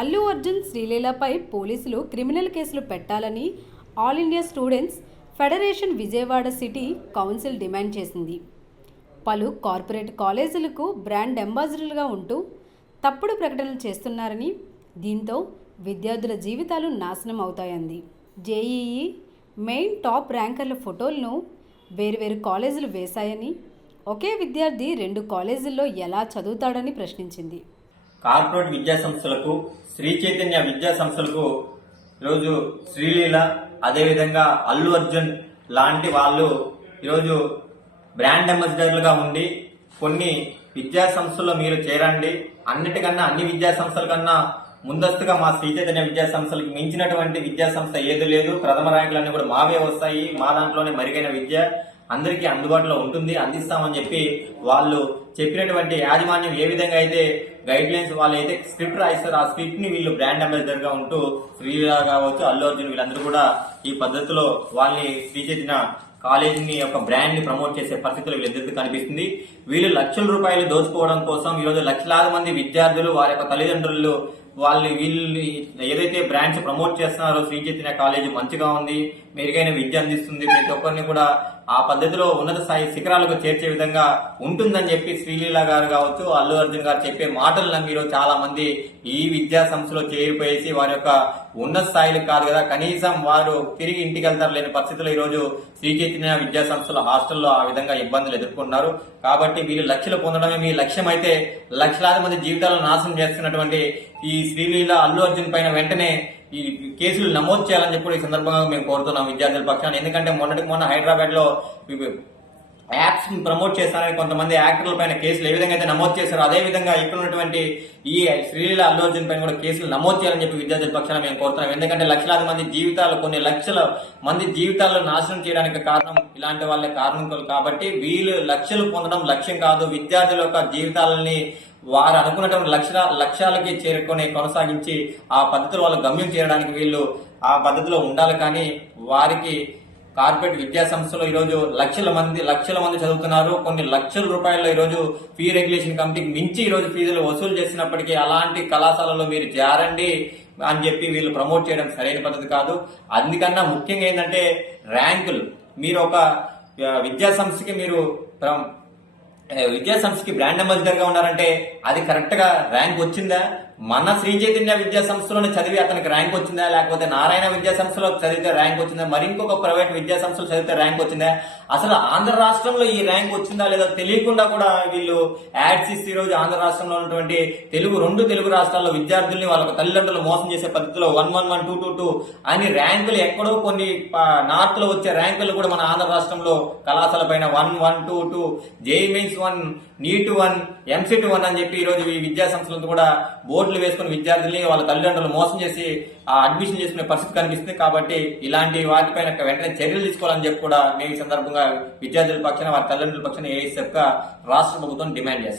అల్లు అర్జున్ శ్రీలీలపై పోలీసులు క్రిమినల్ కేసులు పెట్టాలని all India students federation Vijayawada city council demand చేసింది. పలు కార్పొరేట్ కాలేజీలకు బ్రాండ్ అంబాసిడర్లుగా ఉంటూ తప్పుడు ప్రకటనలు చేస్తున్నారని, దీంతో విద్యార్థుల జీవితాలు నాశనం అవుతాయంది. జేఈఈ మెయిన్ టాప్ ర్యాంకర్ల ఫోటోలను వేర్వేరు కాలేజీలు వేశాయని, ఒకే విద్యార్థి 2 కాలేజీల్లో ఎలా చదువుతాడని ప్రశ్నించింది. కార్పొరేట్ విద్యా సంస్థలకు, శ్రీ చైతన్య విద్యా సంస్థలకు ఈరోజు శ్రీలీల, అదేవిధంగా అల్లు అర్జున్ లాంటి వాళ్ళు ఈరోజు బ్రాండ్ అంబాసిడర్లుగా ఉండి కొన్ని విద్యా సంస్థల్లో మీరు చేరండి, అన్నిటికన్నా అన్ని విద్యా సంస్థల కన్నా ముందస్తుగా మా శ్రీ చైతన్య విద్యా సంస్థలకు మించినటువంటి విద్యా సంస్థ ఏది లేదు, ప్రథమ ర్యాంకులన్నీ కూడా మావే వస్తాయి, మా దాంట్లోనే మెరుగైన విద్య అందరికీ అందుబాటులో ఉంటుంది, అందిస్తామని చెప్పి వాళ్ళు చెప్పినటువంటి యాజమాన్యం ఏ విధంగా అయితే గైడ్ లైన్స్ వాళ్ళు అయితే స్క్రిప్ట్ రాయిస్తారు, ఆ స్క్రిప్ట్ ని వీళ్ళు బ్రాండ్ అంబాసిడర్ గా ఉంటూ శ్రీలీల కావచ్చు, అల్లు అర్జున్ వీళ్ళందరూ కూడా ఈ పద్ధతిలో వాళ్ళని శ్రీ చైతన్య కాలేజీని యొక్క బ్రాండ్ ని ప్రమోట్ చేసే పరిస్థితులు వీళ్ళిద్దరికీ కనిపిస్తుంది. వీళ్ళు లక్షల రూపాయలు దోచుకోవడం కోసం ఈరోజు లక్షలాది మంది విద్యార్థులు, వారి యొక్క తల్లిదండ్రులు వీళ్ళు ఏదైతే బ్రాంచ్ ప్రమోట్ చేస్తున్నారో శ్రీ చైతన్య కాలేజీ మంచిగా ఉంది, మెరుగైన విద్య అందిస్తుంది, ప్రతి ఒక్కరిని కూడా ఆ పద్ధతిలో ఉన్నత స్థాయి శిఖరాలకు చేర్చే విధంగా ఉంటుందని చెప్పి శ్రీలీల గారు కావచ్చు, అల్లు అర్జున్ గారు చెప్పే మాటలు నమ్మి ఈరోజు చాలా మంది ఈ విద్యా సంస్థలో చేరిపోయేసి వారి యొక్క ఉన్నత స్థాయిలకు కాదు కదా, కనీసం వారు తిరిగి ఇంటికి వెళ్తారు లేని పరిస్థితుల్లో ఈరోజు శ్రీ చైతన్య విద్యా సంస్థల హాస్టల్లో ఆ విధంగా ఇబ్బందులు ఎదుర్కొన్నారు. కాబట్టి వీళ్ళు లక్షలు పొందడమే మీ లక్ష్యం అయితే లక్షలాది మంది జీవితాలను నాశనం చేస్తున్నటువంటి ఈ శ్రీలీల, అల్లు అర్జున్ పైన వెంటనే ఈ కేసులు నమోదు చేయాలని చెప్పి ఈ సందర్భంగా మేము కోరుతున్నాం విద్యార్థుల పక్షాన. ఎందుకంటే మొన్న హైదరాబాద్ లో యాప్స్ ప్రమోట్ చేస్తారని కొంతమంది యాక్టర్ల పైన కేసులు ఏ విధంగా అయితే నమోదు చేశారో అదే విధంగా ఇక్కడ ఉన్నటువంటి ఈ శ్రీలీల, అల్లు అర్జున్ పైన కూడా కేసులు నమోదు చేయాలని చెప్పి విద్యార్థుల పక్షాన మేము కోరుతున్నాం. ఎందుకంటే లక్షలాది మంది జీవితాలు, కొన్ని లక్షల మంది జీవితాలను నాశనం చేయడానికి కారణం ఇలాంటి వాళ్ళే కారణం. కాబట్టి వీళ్ళు లక్షలు పొందడం లక్ష్యం కాదు, విద్యార్థుల యొక్క జీవితాలని వారు అనుకున్నటువంటి లక్ష్యాలకి కొనసాగించి ఆ పద్ధతిలో వాళ్ళ గమ్యం చేరడానికి వీళ్ళు ఆ పద్ధతిలో ఉండాలి. కానీ వారికి కార్పొరేట్ విద్యా సంస్థలో ఈరోజు లక్షల మంది చదువుతున్నారు, కొన్ని లక్షల రూపాయల్లో ఈరోజు ఫీ రెగ్యులేషన్ కమిటీకి మించి ఈరోజు ఫీజులు వసూలు చేసినప్పటికీ అలాంటి కళాశాలలో మీరు చేరండి అని చెప్పి వీళ్ళు ప్రమోట్ చేయడం సరైన పద్ధతి కాదు. అందుకన్నా ముఖ్యంగా ఏంటంటే ర్యాంకులు. మీరు ఒక విద్యా సంస్థకి బ్రాండ్ అంబాసిడర్ గా ఉన్నారంటే అది కరెక్ట్ గా ర్యాంక్ వచ్చిందా? మన శ్రీ చైతన్య విద్యా సంస్థలోనే చదివి అతనికి ర్యాంక్ వచ్చిందా, లేకపోతే నారాయణ విద్యా సంస్థలో చదివితే ర్యాంక్ వచ్చిందా, మరి ఇంకొక ప్రైవేట్ విద్యా సంస్థలు చదివితే ర్యాంక్ వచ్చిందా? అసలు ఆంధ్ర రాష్ట్రంలో ఈ ర్యాంక్ వచ్చిందా లేదా తెలియకుండా కూడా వీళ్ళు యాడ్స్ ఇస్తే ఈరోజు ఆంధ్ర రాష్ట్రంలో ఉన్నటువంటి రెండు తెలుగు రాష్ట్రాల్లో విద్యార్థుల్ని వాళ్ళ తల్లిదండ్రులు మోసం చేసే పద్ధతిలో 111, 222 అని ర్యాంకులు ఎక్కడో కొన్ని నార్త్ లో వచ్చే ర్యాంకులు కూడా మన ఆంధ్ర రాష్ట్రంలో కళాశాల పైన 1122, జేఈ మెయిన్స్ 1, నీట్ 1, ఎంసెట్ 1 అని చెప్పి ఈరోజు ఈ విద్యా సంస్థలతో కూడా బోర్డులు వేసుకుని విద్యార్థుల్ని వాళ్ళ తల్లిదండ్రులు మోసం చేసి అడ్మిషన్ చేసుకునే పరిస్థితి కనిపిస్తుంది. కాబట్టి ఇలాంటి వాటిపైన వెంటనే చర్యలు తీసుకోవాలని చెప్పి కూడా మేము ఈ సందర్భంగా విద్యార్థుల పక్షాన, వారి తల్లిదండ్రుల పక్షాన ఏఐఎస్ఎఫ్ గా రాష్ట్ర ప్రభుత్వం డిమాండ్ చేస్తాం.